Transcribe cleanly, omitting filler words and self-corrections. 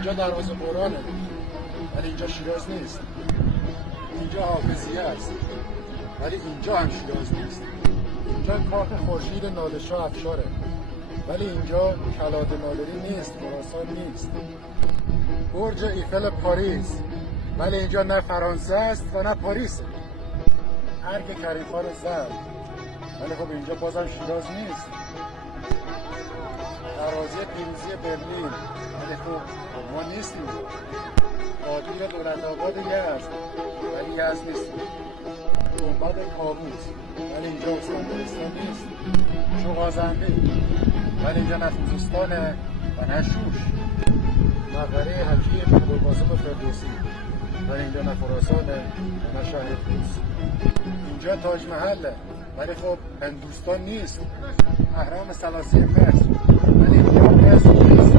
اینجا دروازه قرآنه ولی اینجا شیراز نیست. اینجا حافظیه است ولی اینجا هم شیراز نیست. اینجا کاخ خورشید نادرشاه افشاره ولی اینجا کلات نادری نیست، خراسان نیست. برج ایفل پاریس ولی اینجا نه فرانسه است و نه پاریس. ارگ کریم خان زرد ولی خب اینجا بازم شیراز نیست. ترازی پیروزی برلین ولی خب ما نیستیم. قادیر دولت آباد یزد ولی یزد نیستیم. گنبد کاووس ولی اینجا استانبولستان نیست. شوقازنده ولی اینجا نه خوزستانه و نه شوش. مقبره حکیم ابوالقاسم فردوسی ولی اینجا نه خراسانه و نه شهر فوز. اینجا تاج محله ولی خب هندوستان نیست. اهرام ثلاثی مصر ولی اینجا مصر نیست.